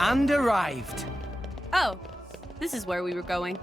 And arrived. Oh, this is where we were going.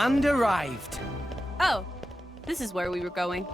And arrived. Oh, this is where we were going.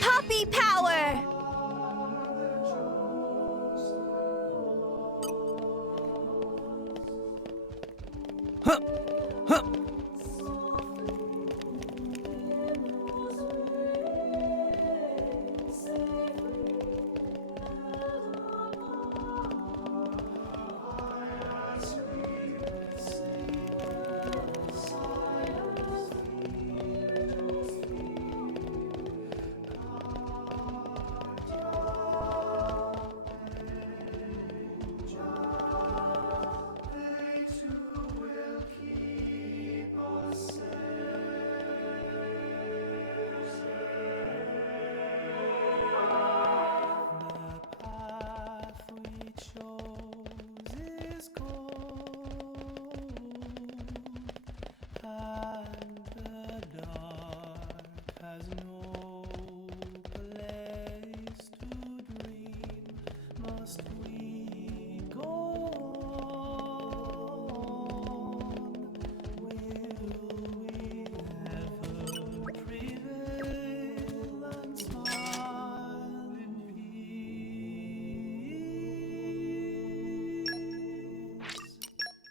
Puppy power! Huh. Huh.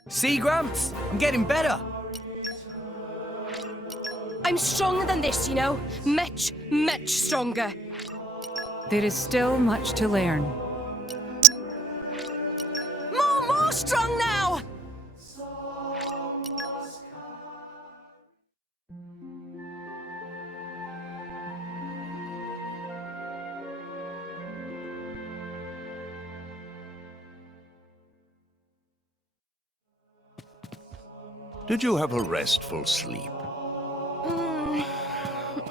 See, Gramps? I'm getting better. I'm stronger than this, you know. Much, much stronger. There is still much to learn. More strong now! Did you have a restful sleep?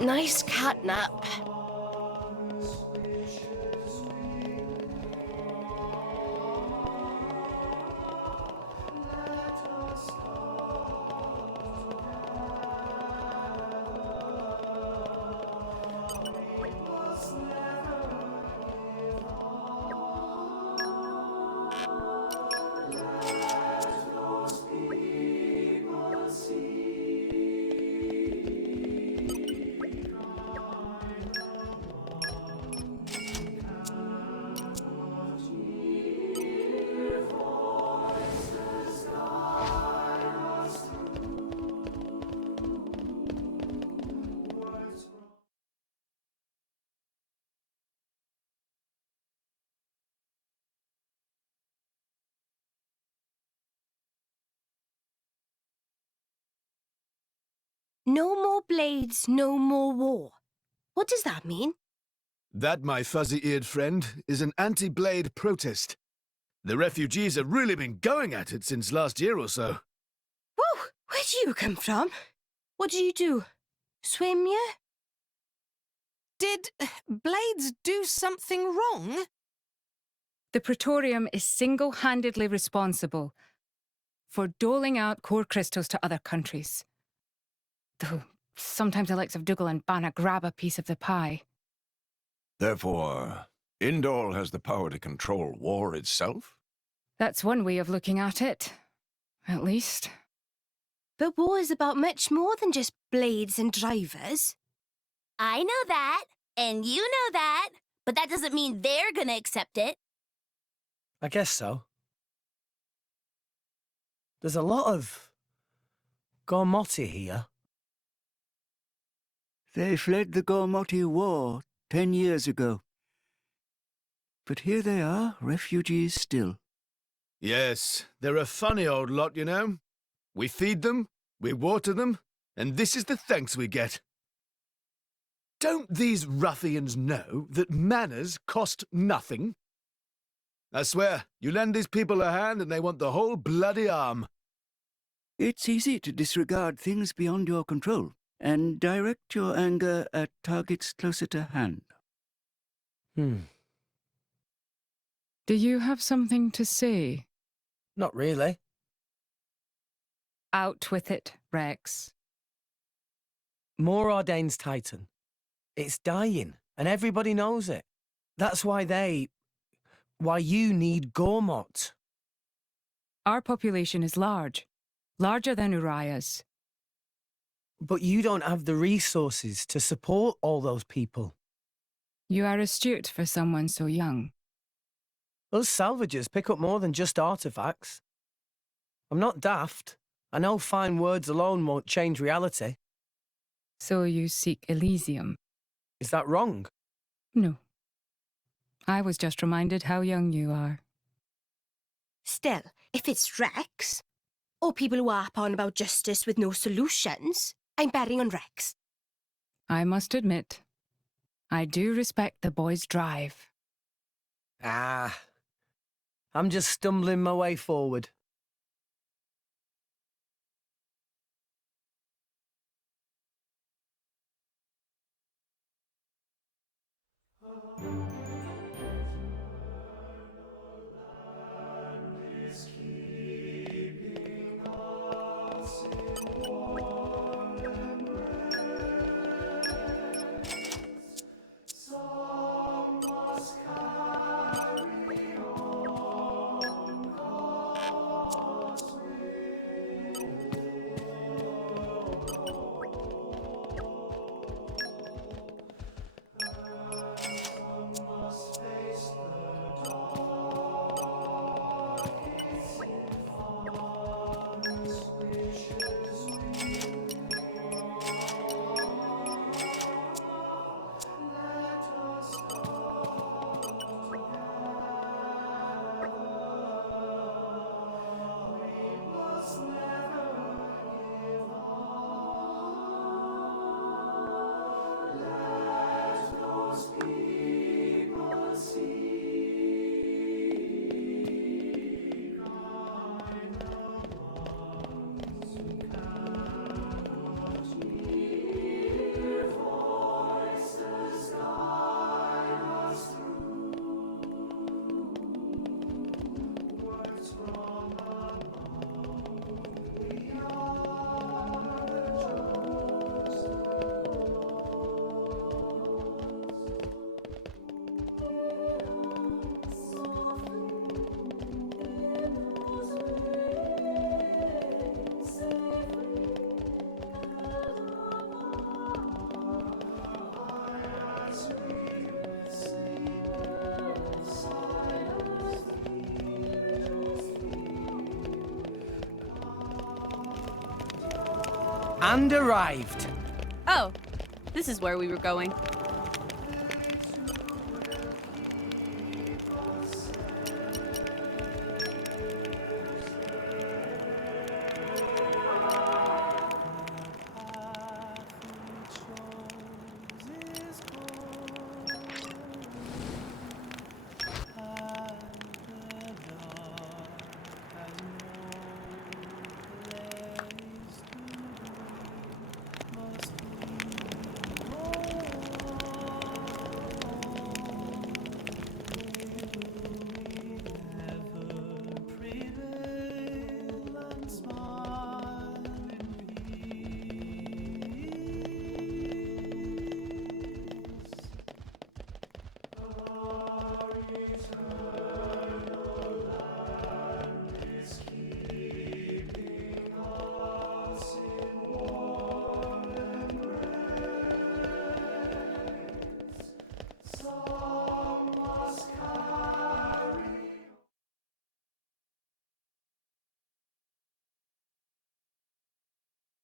Nice cat nap. No more blades, no more war. What does that mean? That, my fuzzy-eared friend, is an anti-blade protest. The refugees have really been going at it since last year or so. Whoa! Where do you come from? What do you do? Swim, yeah? Did Blades do something wrong? The Praetorium is single-handedly responsible for doling out core crystals to other countries. Though sometimes the likes of Dougal and Banna grab a piece of the pie. Therefore, Indol has the power to control war itself? That's one way of looking at it, at least. But war is about much more than just blades and drivers. I know that, and you know that, but that doesn't mean they're gonna accept it. I guess so. There's a lot of Gormotti here? They fled the Gurbani War 10 years ago. But here they are, refugees still. Yes, they're a funny old lot, you know. We feed them, we water them, and this is the thanks we get. Don't these ruffians know that manners cost nothing? I swear, you lend these people a hand and they want the whole bloody arm. It's easy to disregard things beyond your control and direct your anger at targets closer to hand. Do you have something to say? Not really. Out with it, Rex. More Ordain's Titan. It's dying, and everybody knows it. That's why you need Gormot. Our population is large. Larger than Uriah's. But you don't have the resources to support all those people. You are astute for someone so young. Us salvagers pick up more than just artifacts. I'm not daft. I know fine words alone won't change reality. So you seek Elysium. Is that wrong? No. I was just reminded how young you are. Still, if it's Rex, or people who harp on about justice with no solutions, I'm betting on Rex. I must admit, I do respect the boy's drive. I'm just stumbling my way forward. And arrived. Oh, this is where we were going.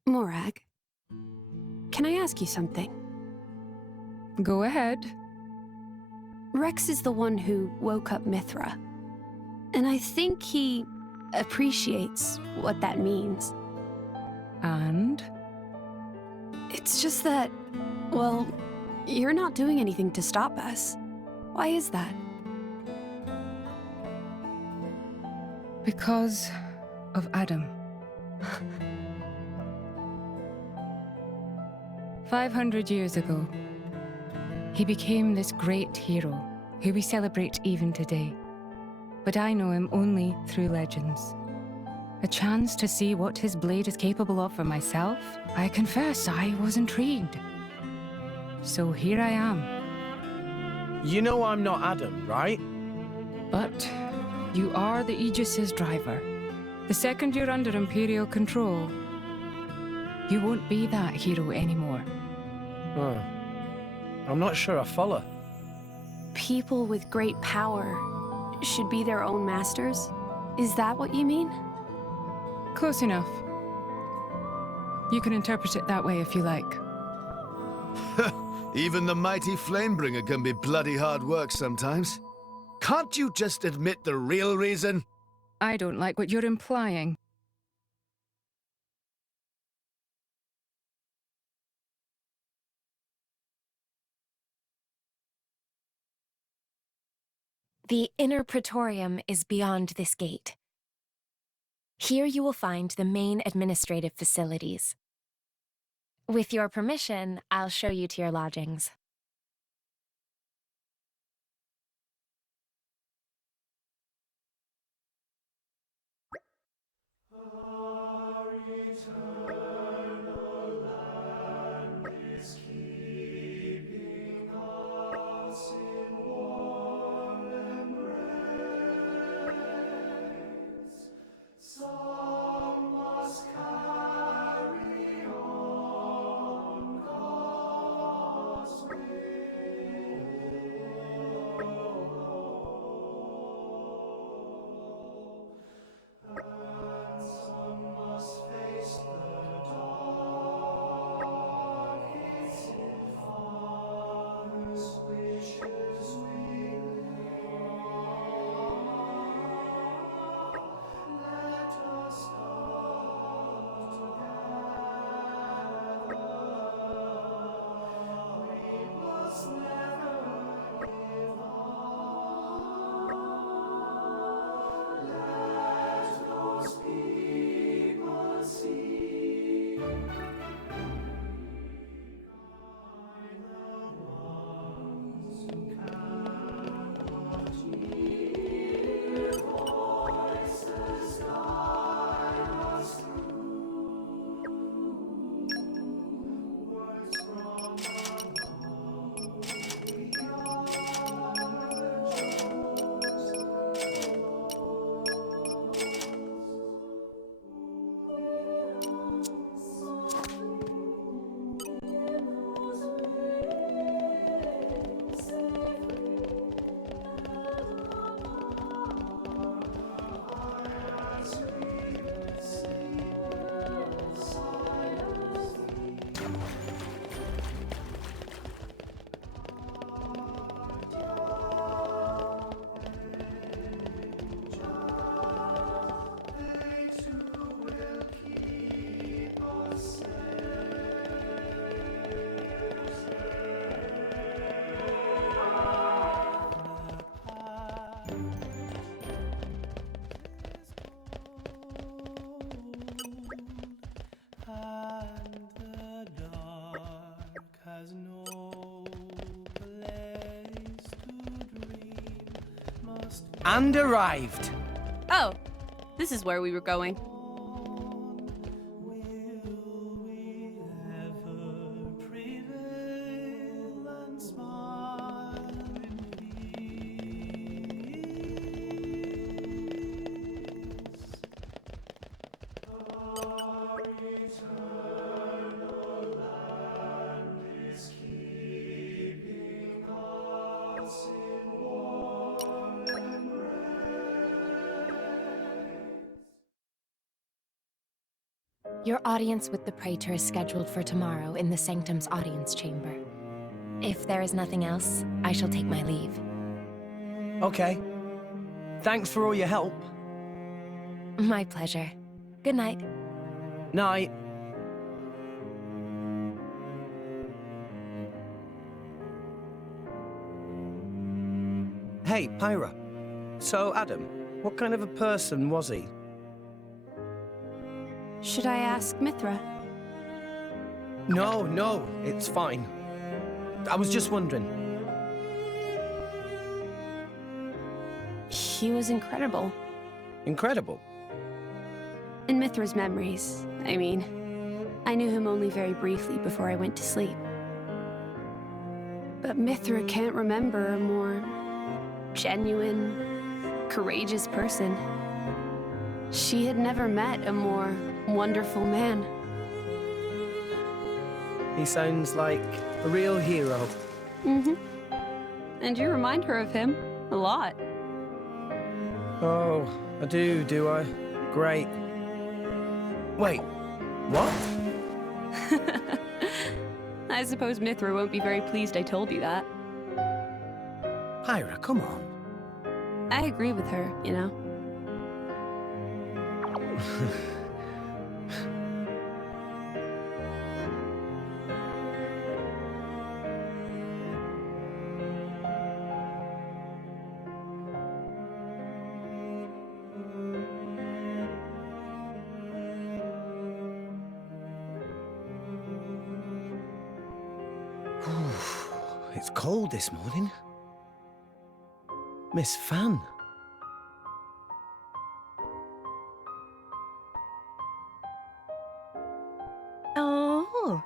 Morag, can I ask you something? Go ahead. Rex is the one who woke up Mithra. And I think he appreciates what that means. And? It's just that, well, you're not doing anything to stop us. Why is that? Because of Adam. 500 years ago, he became this great hero who we celebrate even today. But I know him only through legends. A chance to see what his blade is capable of for myself, I confess I was intrigued. So here I am. You know I'm not Adam, right? But you are the Aegis's driver. The second you're under Imperial control, you won't be that hero anymore. Huh. I'm not sure I follow. People with great power should be their own masters? Is that what you mean? Close enough. You can interpret it that way if you like. Even the mighty Flamebringer can be bloody hard work sometimes. Can't you just admit the real reason? I don't like what you're implying. The inner praetorium is beyond this gate. Here you will find the main administrative facilities. With your permission, I'll show you to your lodgings. And arrived. Oh, this is where we were going. Your audience with the Praetor is scheduled for tomorrow in the Sanctum's audience chamber. If there is nothing else, I shall take my leave. Okay. Thanks for all your help. My pleasure. Good night. Night. Hey, Pyra. So, Adam, what kind of a person was he? Should I ask Mithra? No, it's fine. I was just wondering. He was incredible. Incredible. In Mithra's memories, I mean. I knew him only very briefly before I went to sleep. But Mithra can't remember a more genuine, courageous person. She had never met a more wonderful man. He sounds like a real hero. Mm-hmm. And you remind her of him a lot. Oh, I do I? Great. Wait, what? I suppose Mithra won't be very pleased I told you that. Pyra, come on. I agree with her, you know. It's cold this morning. Miss Fan. Oh,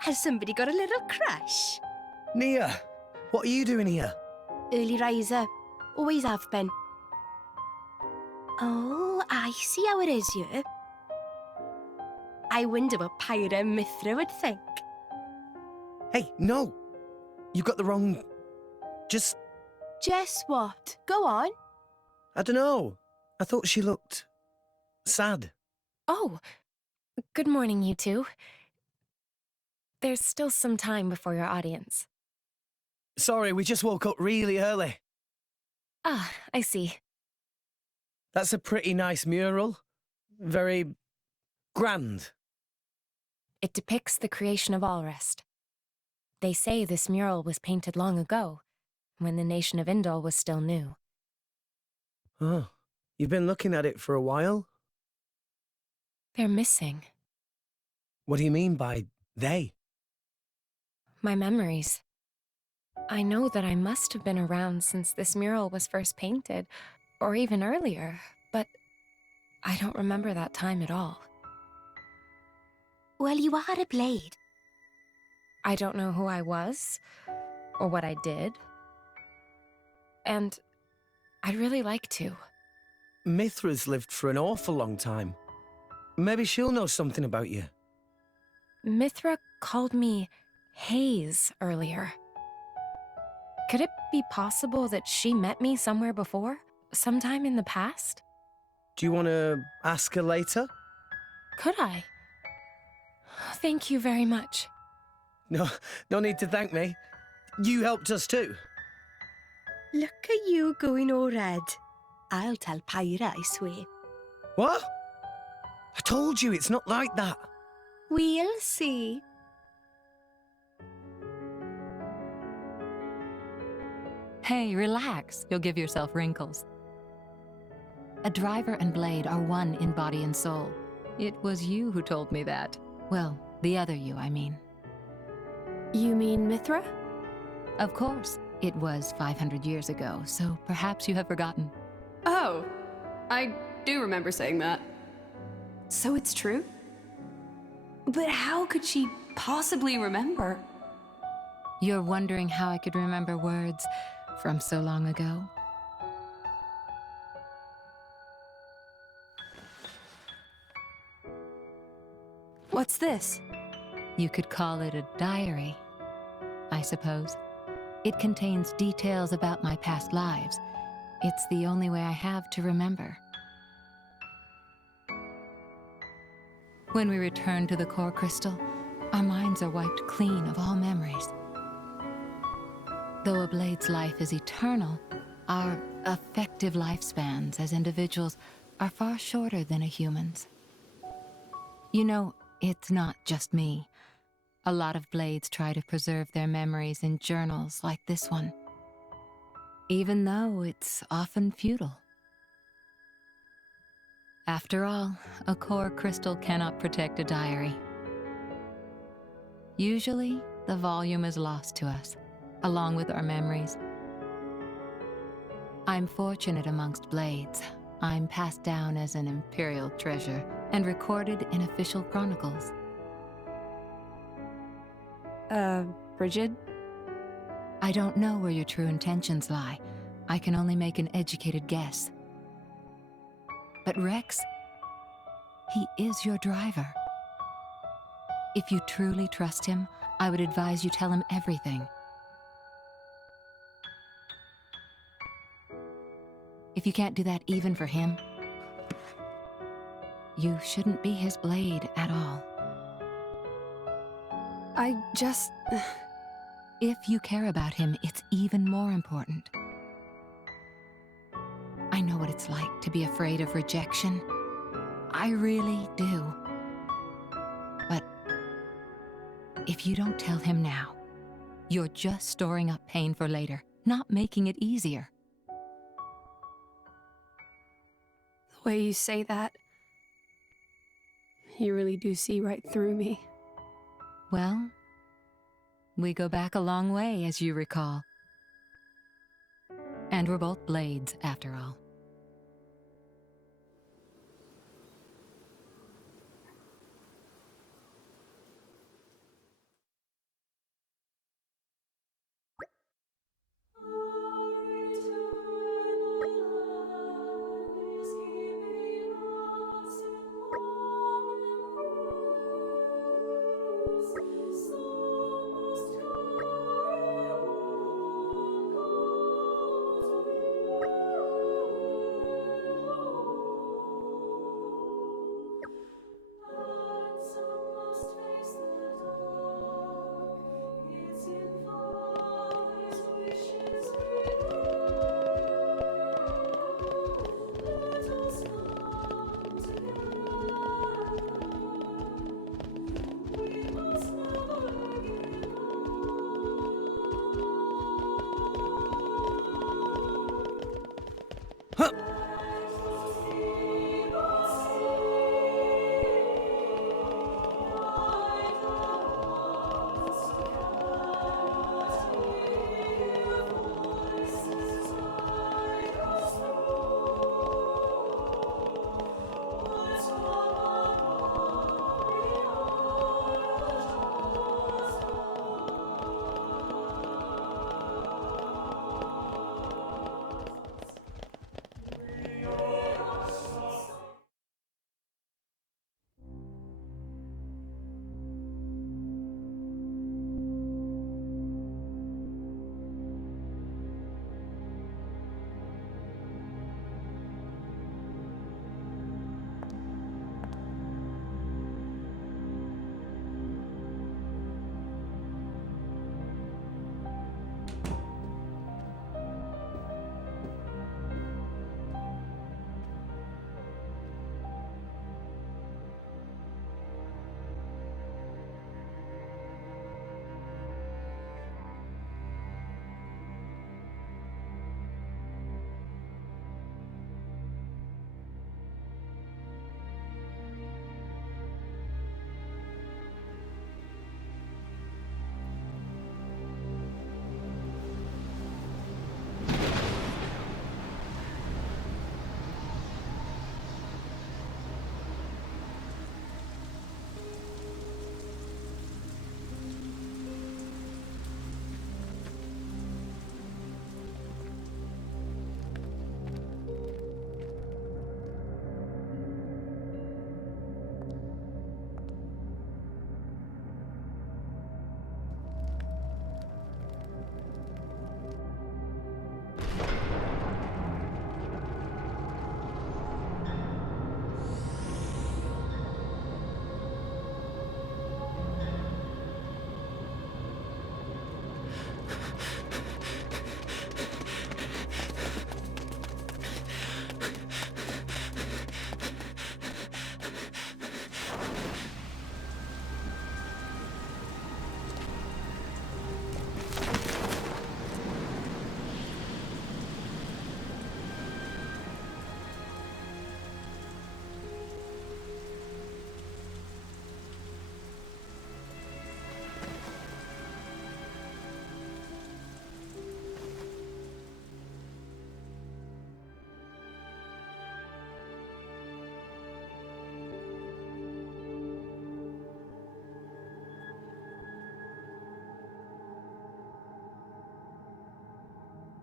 has somebody got a little crush? Nia, what are you doing here? Early riser. Always have been. Oh, I see how it is here. I wonder what Pyra and Mithra would think. Hey, no! You got the wrong... Just... Jess, what? Go on. I don't know. I thought she looked... sad. Oh, good morning, you two. There's still some time before your audience. Sorry, we just woke up really early. Ah, I see. That's a pretty nice mural. Very... grand. It depicts the creation of Alrest. They say this mural was painted long ago, when the nation of Indol was still new. Oh, you've been looking at it for a while? They're missing. What do you mean by they? My memories. I know that I must have been around since this mural was first painted, or even earlier, but I don't remember that time at all. Well, you are a blade. I don't know who I was, or what I did. And I'd really like to. Mithra's lived for an awful long time. Maybe she'll know something about you. Mithra called me Hayes earlier. Could it be possible that she met me somewhere before? Sometime in the past? Do you want to ask her later? Could I? Thank you very much. No need to thank me. You helped us too. Look at you going all red. I'll tell Pyra, I swear. What? I told you it's not like that. We'll see. Hey, relax. You'll give yourself wrinkles. A driver and blade are one in body and soul. It was you who told me that. Well, the other you, I mean. You mean Mithra? Of course. It was 500 years ago, so perhaps you have forgotten. Oh, I do remember saying that. So it's true? But how could she possibly remember? You're wondering how I could remember words from so long ago? What's this? You could call it a diary, I suppose. It contains details about my past lives. It's the only way I have to remember. When we return to the core crystal, our minds are wiped clean of all memories. Though a blade's life is eternal, our effective lifespans as individuals are far shorter than a human's. You know, it's not just me. A lot of blades try to preserve their memories in journals like this one, even though it's often futile. After all, a core crystal cannot protect a diary. Usually, the volume is lost to us, along with our memories. I'm fortunate amongst blades. I'm passed down as an imperial treasure and recorded in official chronicles. Bridget? I don't know where your true intentions lie. I can only make an educated guess. But Rex, he is your driver. If you truly trust him, I would advise you tell him everything. If you can't do that even for him, you shouldn't be his blade at all. I just... If you care about him, it's even more important. I know what it's like to be afraid of rejection. I really do. But if you don't tell him now, you're just storing up pain for later, not making it easier. The way you say that, you really do see right through me. Well, we go back a long way, as you recall. And we're both blades, after all.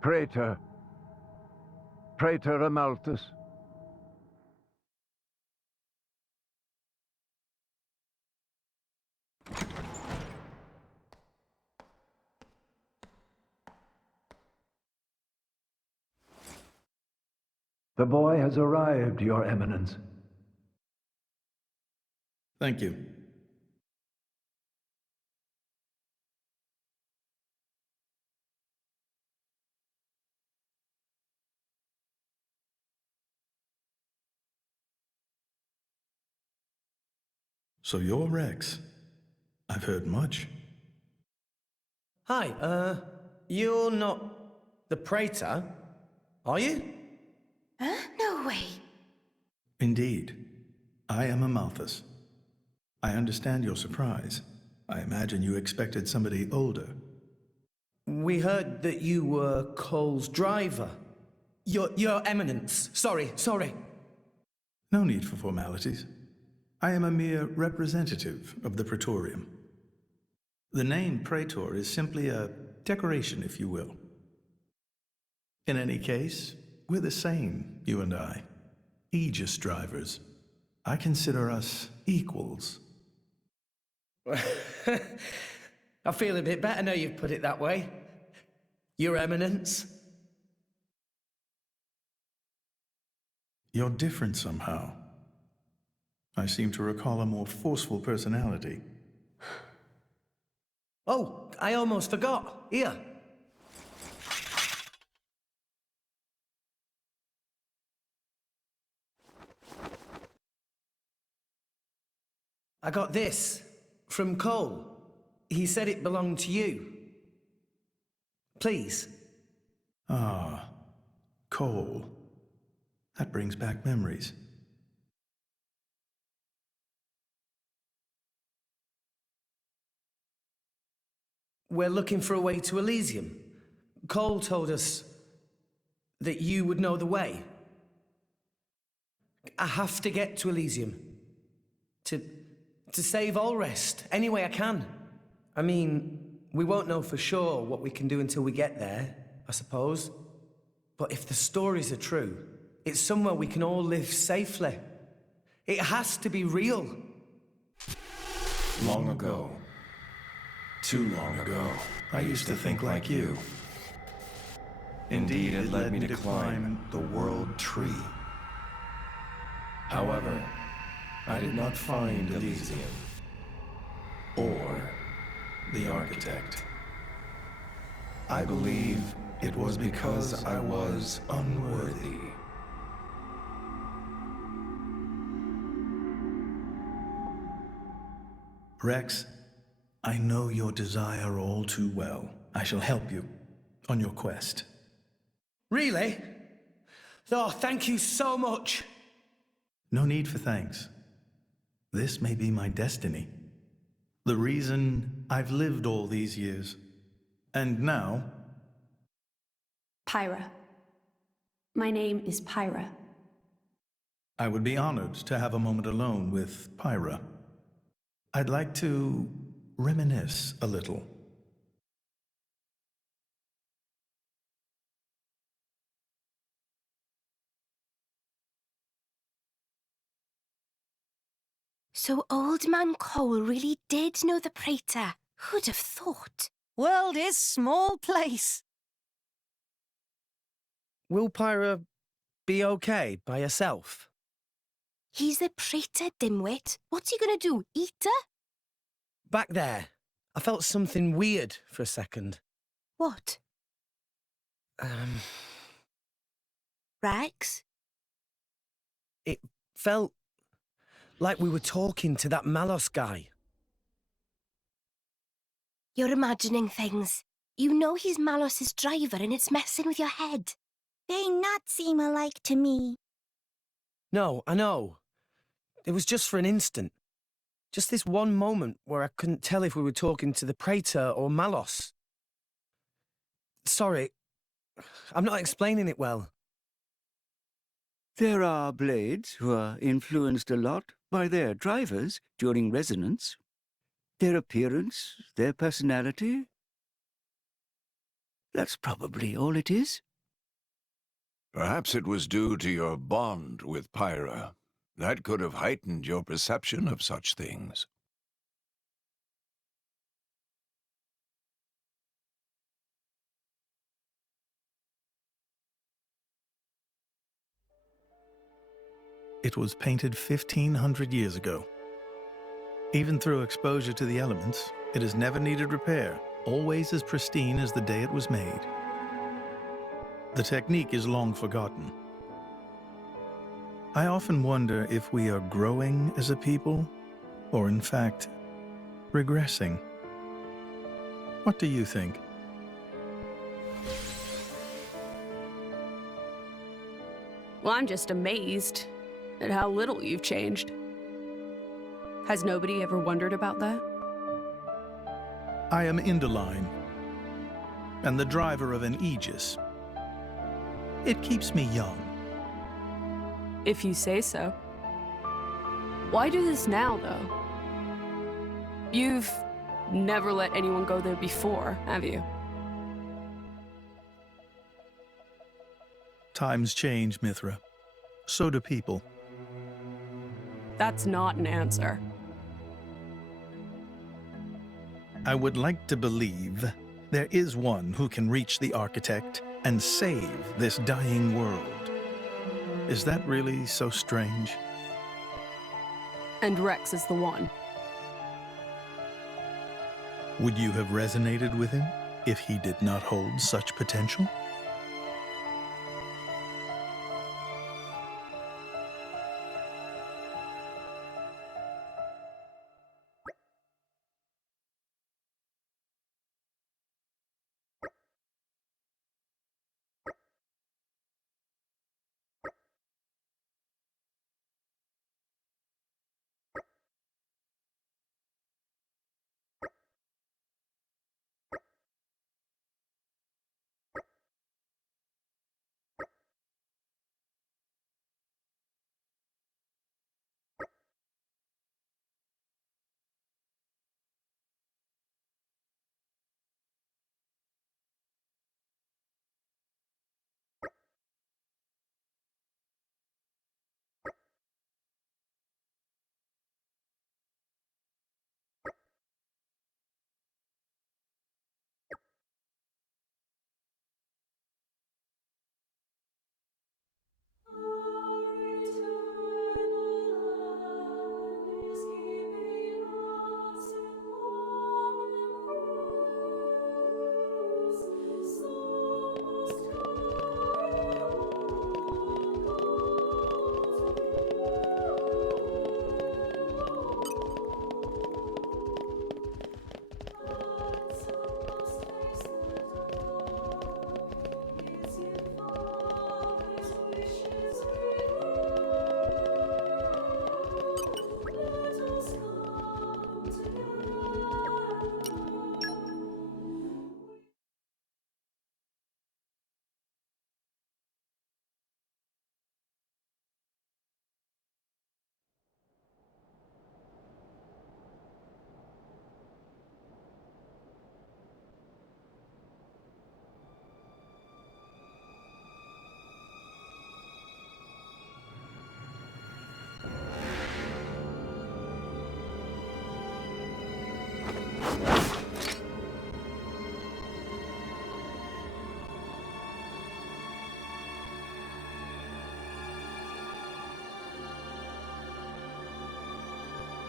Praetor. Praetor Amalthus. The boy has arrived, Your Eminence. Thank you. So you're Rex. I've heard much. Hi, you're not the Praetor, are you? Huh? No way. Indeed. I am Amalthus. I understand your surprise. I imagine you expected somebody older. We heard that you were Cole's driver. Your Eminence. Sorry. No need for formalities. I am a mere representative of the Praetorium. The name Praetor is simply a decoration, if you will. In any case, we're the same, you and I. Aegis drivers. I consider us equals. I feel a bit better now you've put it that way. Your Eminence. You're different somehow. I seem to recall a more forceful personality. Oh, I almost forgot. Here. I got this from Cole. He said it belonged to you. Please. Ah, Cole. That brings back memories. We're looking for a way to Elysium. Cole told us that you would know the way. I have to get to Elysium. To save Allrest, any way I can. I mean, we won't know for sure what we can do until we get there, I suppose. But if the stories are true, it's somewhere we can all live safely. It has to be real. Long ago. Too long ago, I used to think like you. Indeed, it led me to climb the World Tree. However, I did not find Elysium. Or the Architect. I believe it was because I was unworthy. Rex, I know your desire all too well. I shall help you on your quest. Really? Oh, thank you so much. No need for thanks. This may be my destiny. The reason I've lived all these years. And now... Pyra. My name is Pyra. I would be honored to have a moment alone with Pyra. I'd like to reminisce a little. So Old Man Cole really did know the Praetor. Who'd have thought? World is small place. Will Pyra be okay by herself? He's the Praetor, dimwit. What's he gonna do, eat her? Back there, I felt something weird for a second. What? Rex? It felt like we were talking to that Malos guy. You're imagining things. You know he's Malos's driver and it's messing with your head. They not seem alike to me. No, I know. It was just for an instant. Just this one moment where I couldn't tell if we were talking to the Praetor or Malos. Sorry, I'm not explaining it well. There are blades who are influenced a lot by their drivers during resonance. Their appearance, their personality. That's probably all it is. Perhaps it was due to your bond with Pyra. That could have heightened your perception of such things. It was painted 1,500 years ago. Even through exposure to the elements, it has never needed repair, always as pristine as the day it was made. The technique is long forgotten. I often wonder if we are growing as a people, or in fact, regressing. What do you think? Well, I'm just amazed at how little you've changed. Has nobody ever wondered about that? I am Inderline, and the driver of an Aegis. It keeps me young. If you say so. Why do this now, though? You've never let anyone go there before, have you? Times change, Mithra. So do people. That's not an answer. I would like to believe there is one who can reach the architect and save this dying world. Is that really so strange? And Rex is the one. Would you have resonated with him if he did not hold such potential?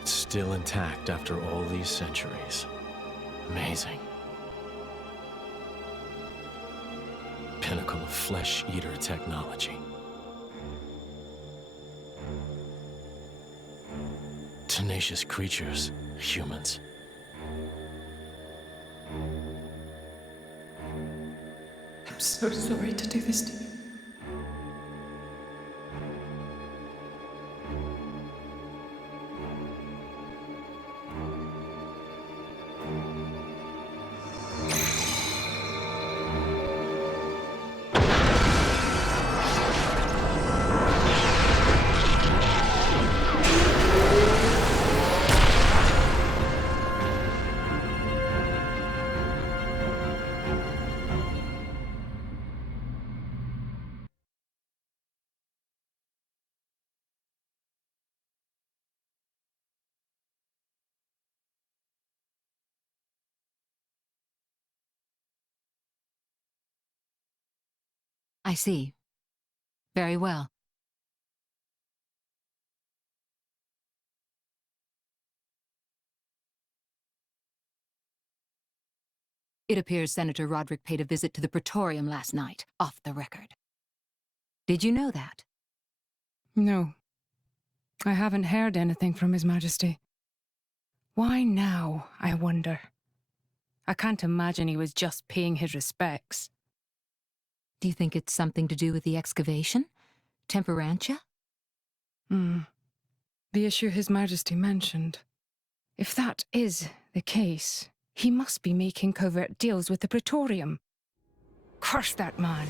Still intact after all these centuries. Amazing. Pinnacle of flesh-eater technology. Tenacious creatures, humans. I'm so sorry to do this to you. I see. Very well. It appears Senator Roderick paid a visit to the Praetorium last night, off the record. Did you know that? No. I haven't heard anything from His Majesty. Why now, I wonder? I can't imagine he was just paying his respects. Do you think it's something to do with the excavation? Temperantia? The issue His Majesty mentioned. If that is the case, he must be making covert deals with the Praetorium. Curse that man!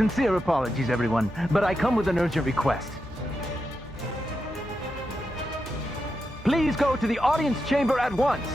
Sincere apologies, everyone, but I come with an urgent request. Please go to the audience chamber at once.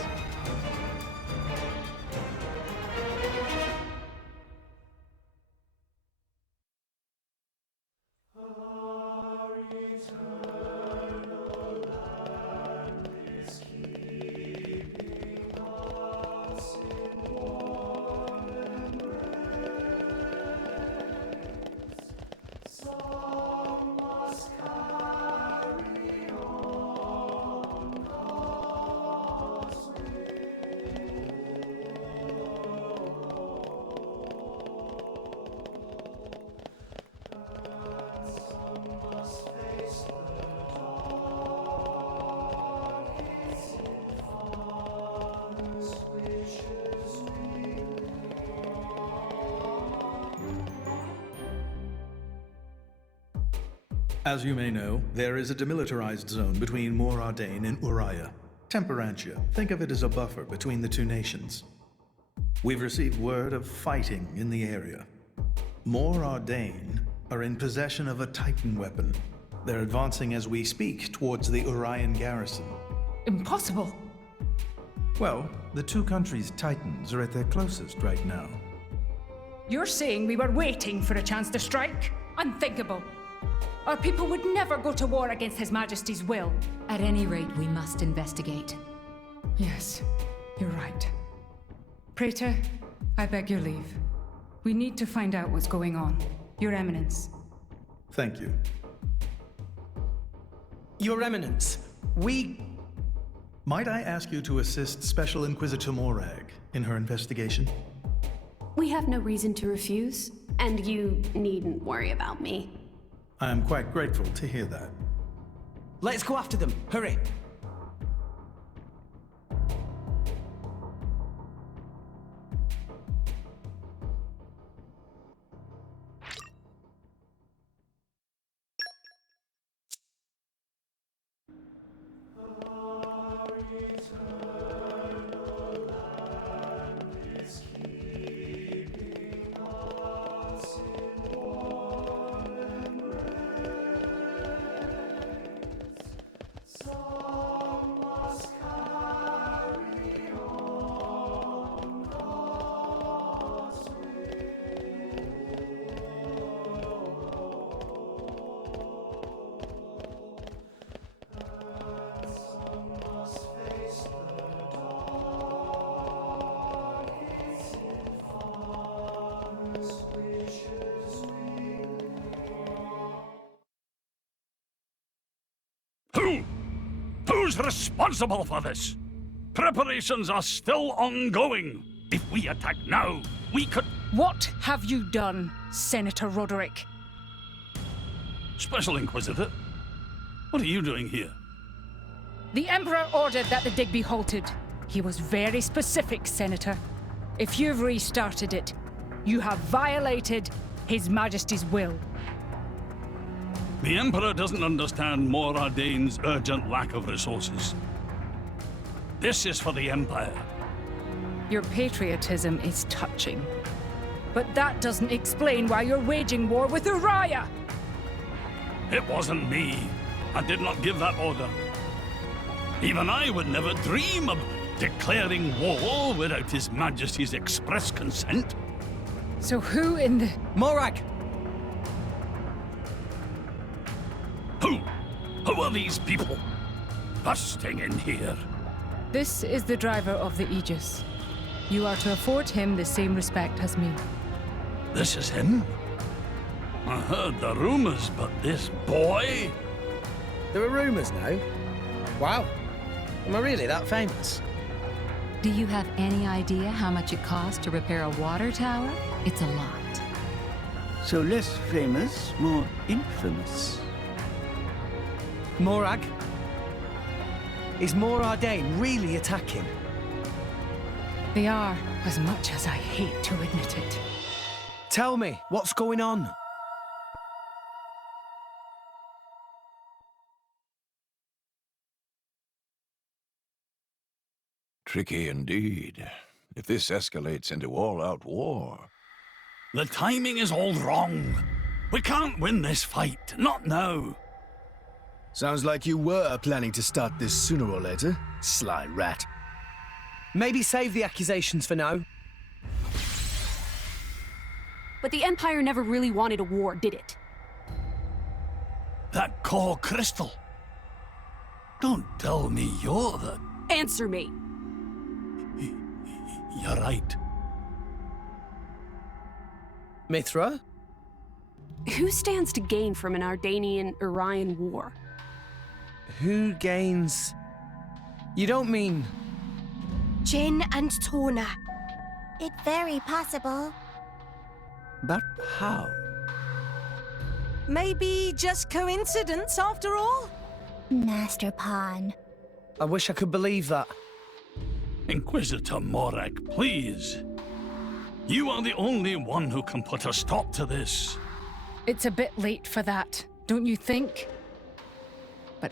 As you may know, there is a demilitarized zone between Mor Ardain and Uriah. Temperantia. Think of it as a buffer between the two nations. We've received word of fighting in the area. Mor Ardain are in possession of a Titan weapon. They're advancing as we speak towards the Urian garrison. Impossible! Well, the two countries' Titans are at their closest right now. You're saying we were waiting for a chance to strike? Unthinkable! Our people would never go to war against His Majesty's will. At any rate, we must investigate. Yes, you're right. Praetor, I beg your leave. We need to find out what's going on. Your Eminence. Thank you. Your Eminence, Might I ask you to assist Special Inquisitor Morag in her investigation? We have no reason to refuse, and you needn't worry about me. I am quite grateful to hear that. Let's go after them. Hurry. So Who's responsible for this? Preparations are still ongoing. If we attack now, we could... What have you done, Senator Roderick? Special Inquisitor, what are you doing here? The Emperor ordered that the dig be halted. He was very specific, Senator. If you've restarted it, you have violated His Majesty's will. The Emperor doesn't understand Mor Ardane's urgent lack of resources. This is for the Empire. Your patriotism is touching. But that doesn't explain why you're waging war with Uriah! It wasn't me. I did not give that order. Even I would never dream of declaring war without His Majesty's express consent. So who in the... Morag! Who are these people busting in here? This is the driver of the Aegis. You are to afford him the same respect as me. This is him? I heard the rumors, but this boy? There are rumors now? Wow. Am I really that famous? Do you have any idea how much it costs to repair a water tower? It's a lot. So less famous, more infamous. Morag? Is Mor Ardane really attacking? They are, as much as I hate to admit it. Tell me, what's going on? Tricky indeed. If this escalates into all-out war... The timing is all wrong. We can't win this fight, not now. Sounds like you were planning to start this sooner or later, sly rat. Maybe save the accusations for now. But the Empire never really wanted a war, did it? That core crystal. Don't tell me you're the... Answer me! You're right. Mithra? Who stands to gain from an Ardanian-Urian war? Who gains... You don't mean... Jin and Tona. It's very possible. But how? Maybe just coincidence after all? Master Pawn. I wish I could believe that. Inquisitor Morag, please. You are the only one who can put a stop to this. It's a bit late for that, don't you think? But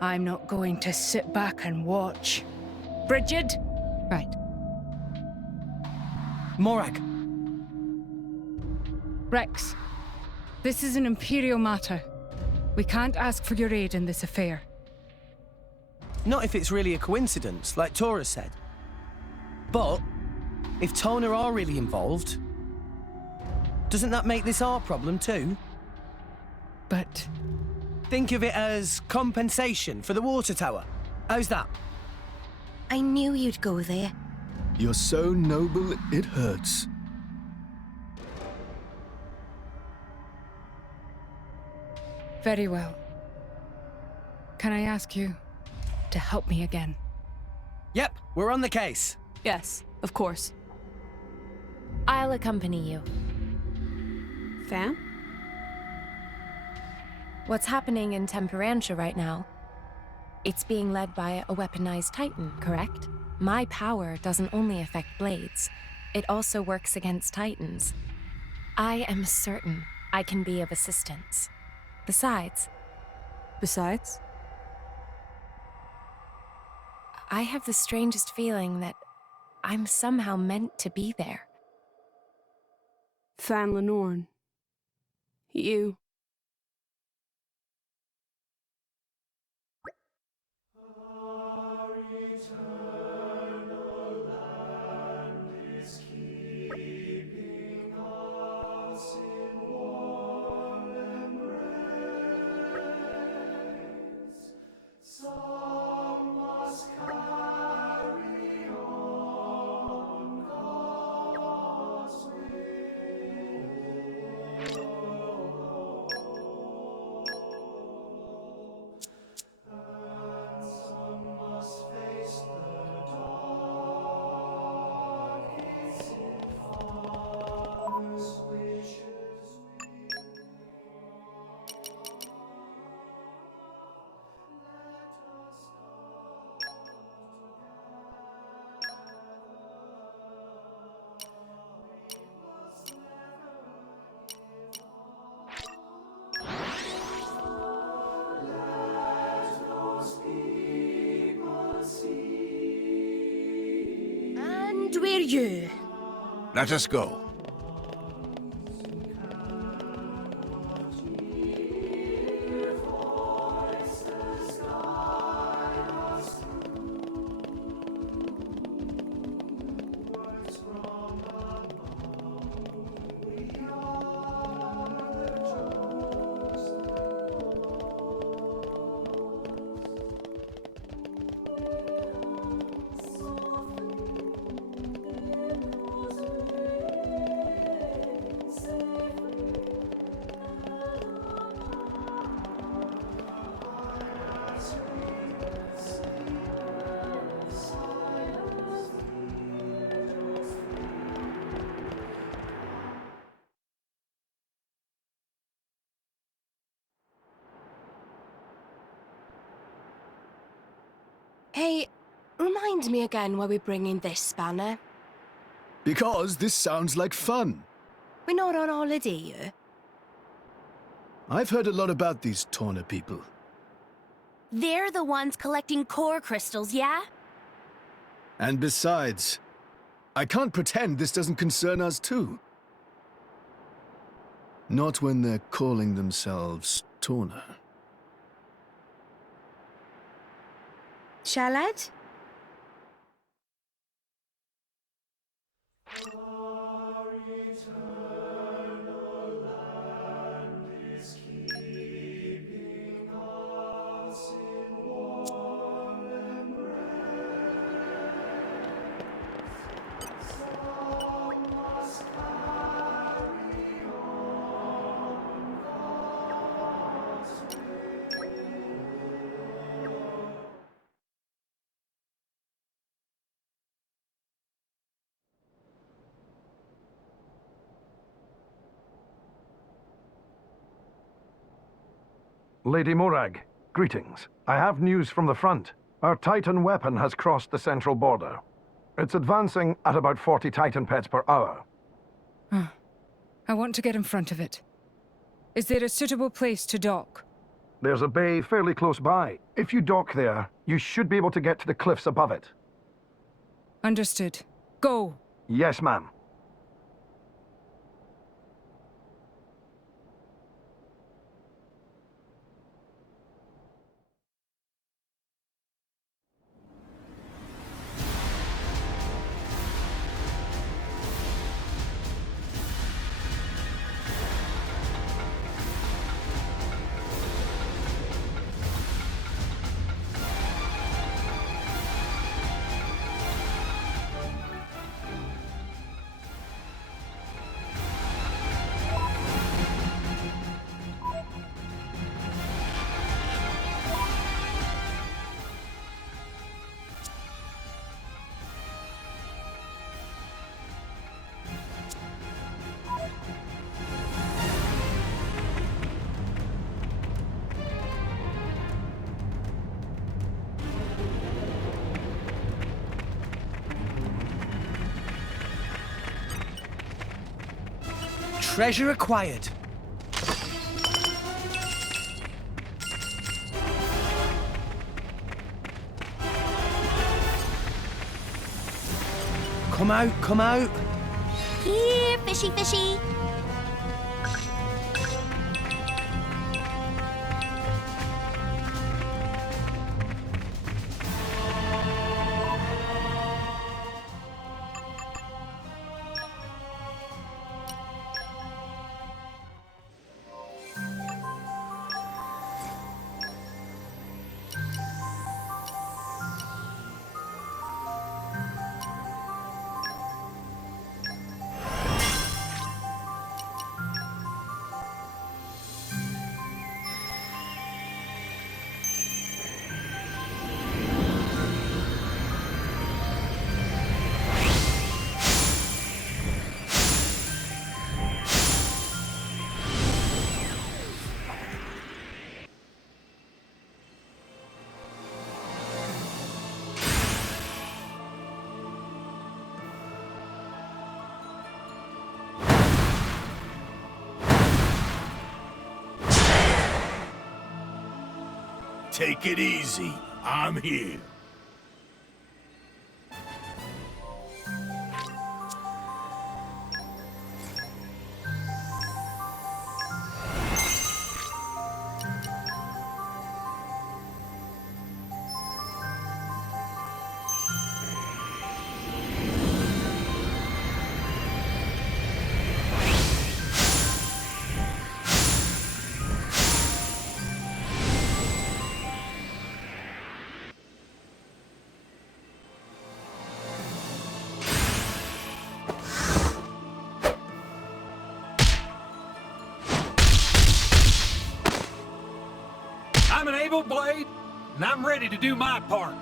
I'm not going to sit back and watch. Brigid? Right. Morag. Rex, this is an Imperial matter. We can't ask for your aid in this affair. Not if it's really a coincidence, like Tora said. But, if Tona are really involved, doesn't that make this our problem too? But... Think of it as compensation for the water tower. How's that? I knew you'd go there. You're so noble, it hurts. Very well. Can I ask you to help me again? Yep, we're on the case. Yes, of course. I'll accompany you. Fam? What's happening in Temperantia right now? It's being led by a weaponized Titan, correct? My power doesn't only affect blades, it also works against Titans. I am certain I can be of assistance. Besides? I have the strangest feeling that I'm somehow meant to be there. Fan Lenorn. You. Yeah. Let us go. Hey, remind me again why we're bringing this spanner. Because this sounds like fun. We're not on holiday here. I've heard a lot about these Torna people. They're the ones collecting core crystals, yeah? And besides, I can't pretend this doesn't concern us too. Not when they're calling themselves Torna. Shalad? Lady Morag, greetings. I have news from the front. Our Titan weapon has crossed the central border. It's advancing at about 40 Titan pets per hour. I want to get in front of it. Is there a suitable place to dock? There's a bay fairly close by. If you dock there, you should be able to get to the cliffs above it. Understood. Go! Yes, ma'am. Treasure acquired. Come out, come out. Here, fishy fishy. Take it easy. I'm here. an able blade, and I'm ready to do my part.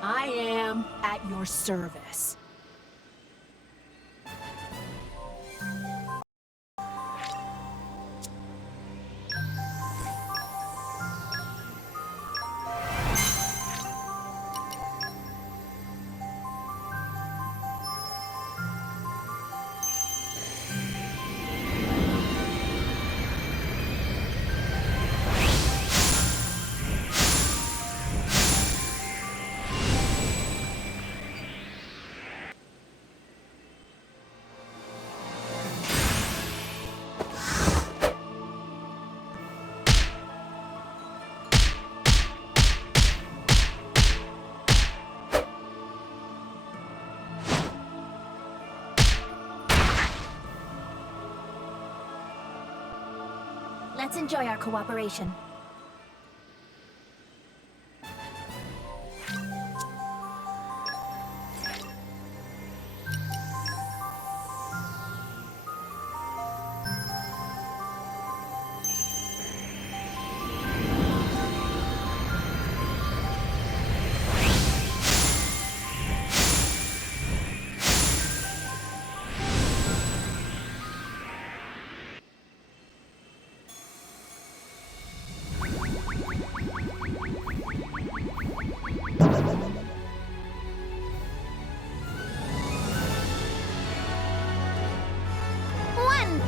I am at your service. Let's enjoy our cooperation.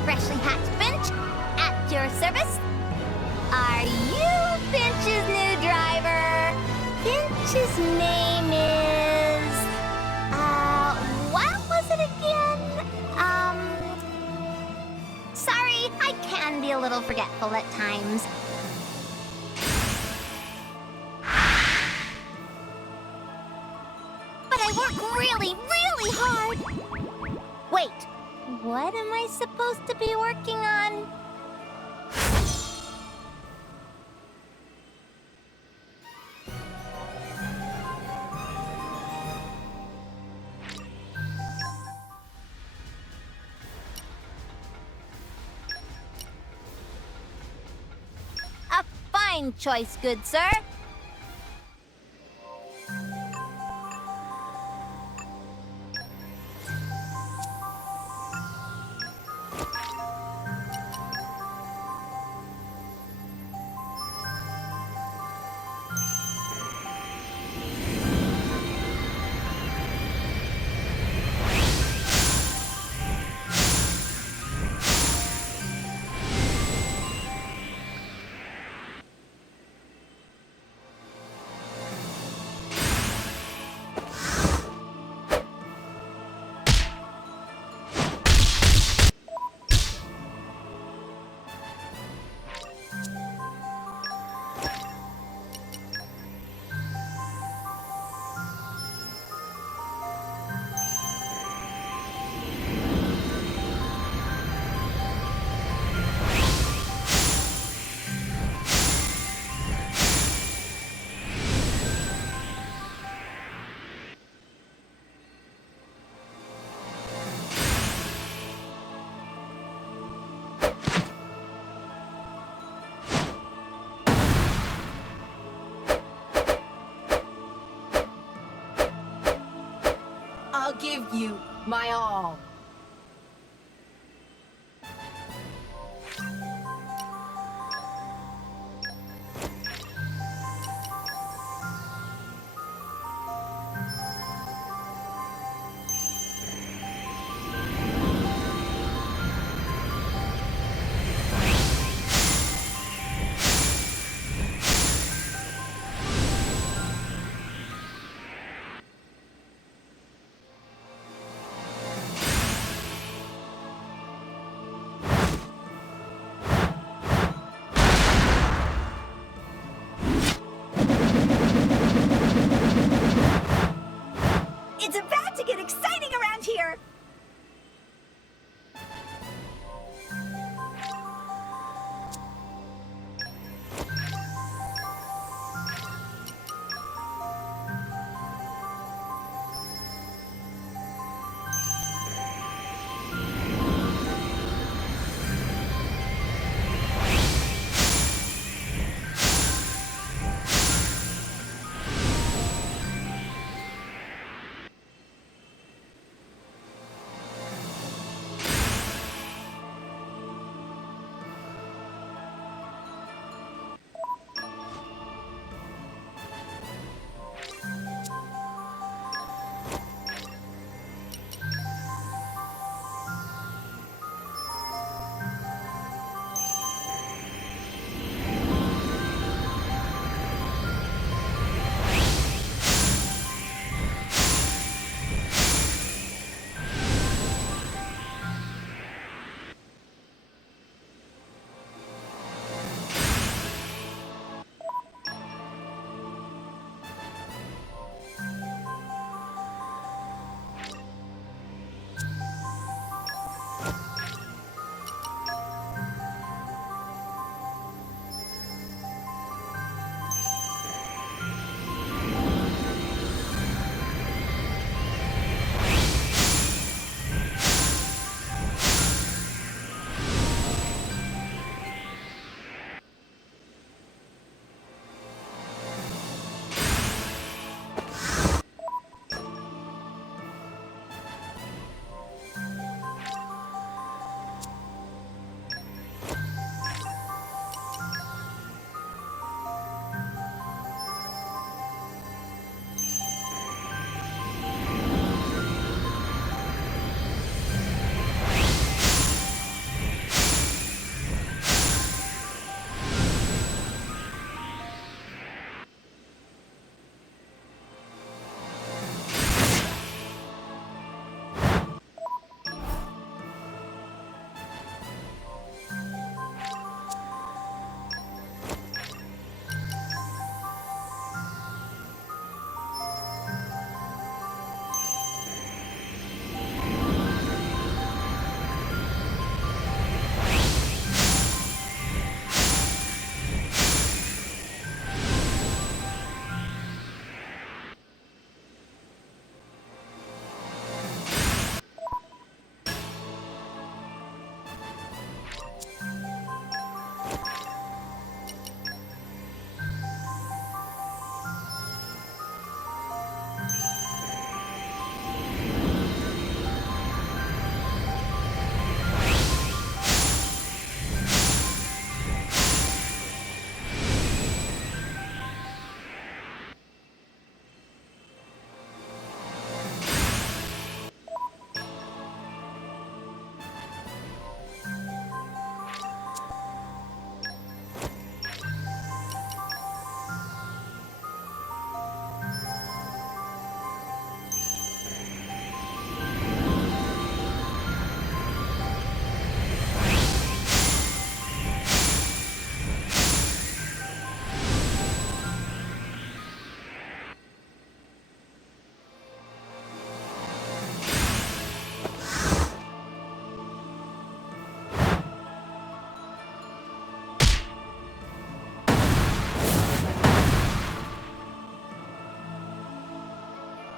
Freshly hatched Finch, at your service. Are you Finch's new driver? Finch's name is... what was it again? Sorry, I can be a little forgetful at times. But I work really, really hard. Wait. What am I supposed to be working on? A fine choice, good sir. I'll give you my all.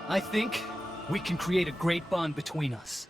I think we can create a great bond between us.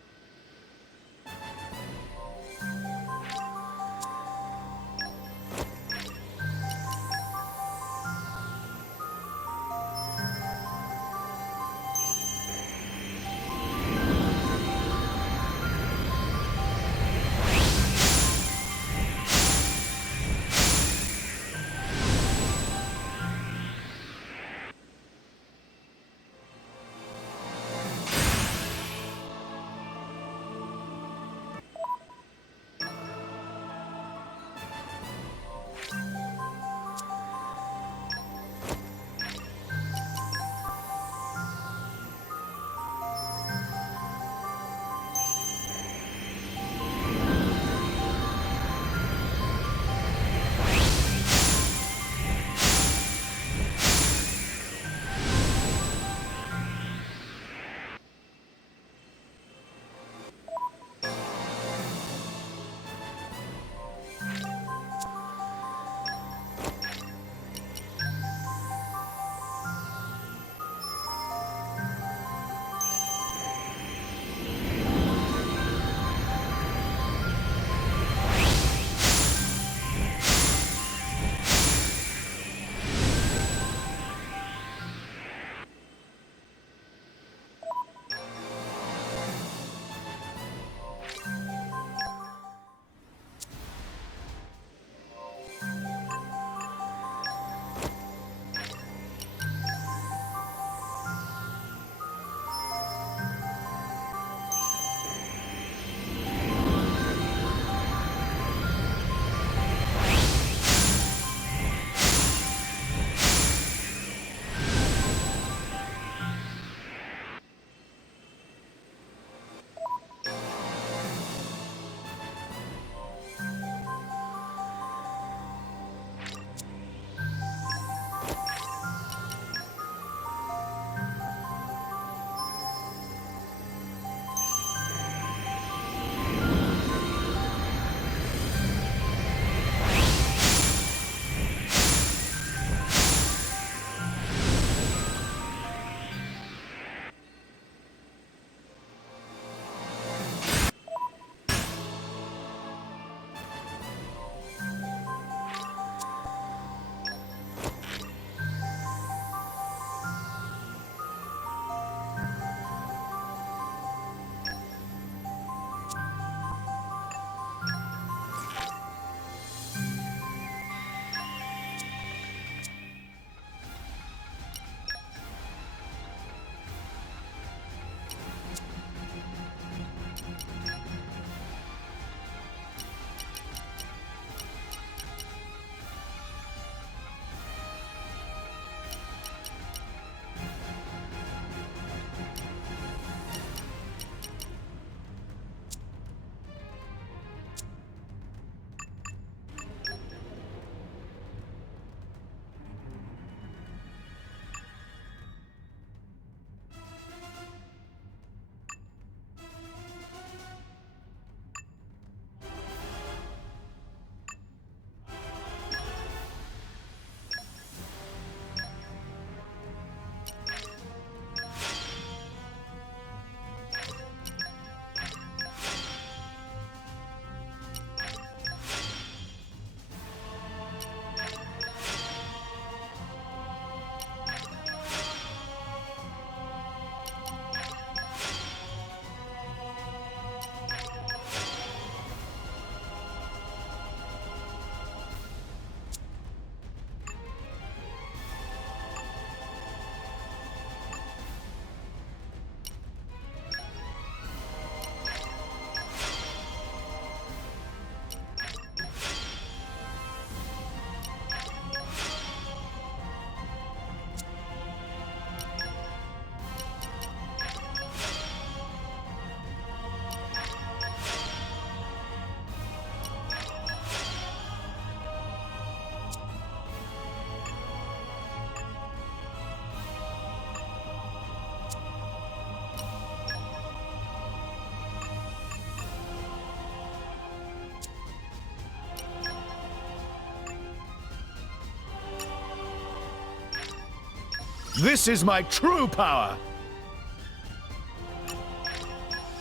This is my true power!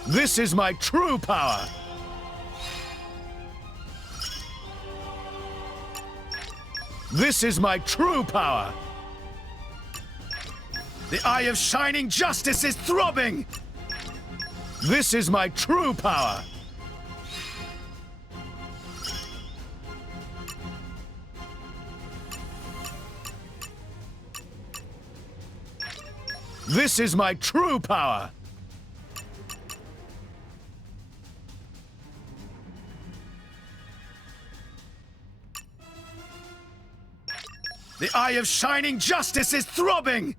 This is my true power! This is my true power! The eye of shining justice is throbbing! This is my true power! This is my true power! The eye of shining justice is throbbing!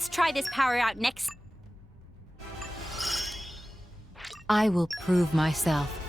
Let's try this power out next. I will prove myself.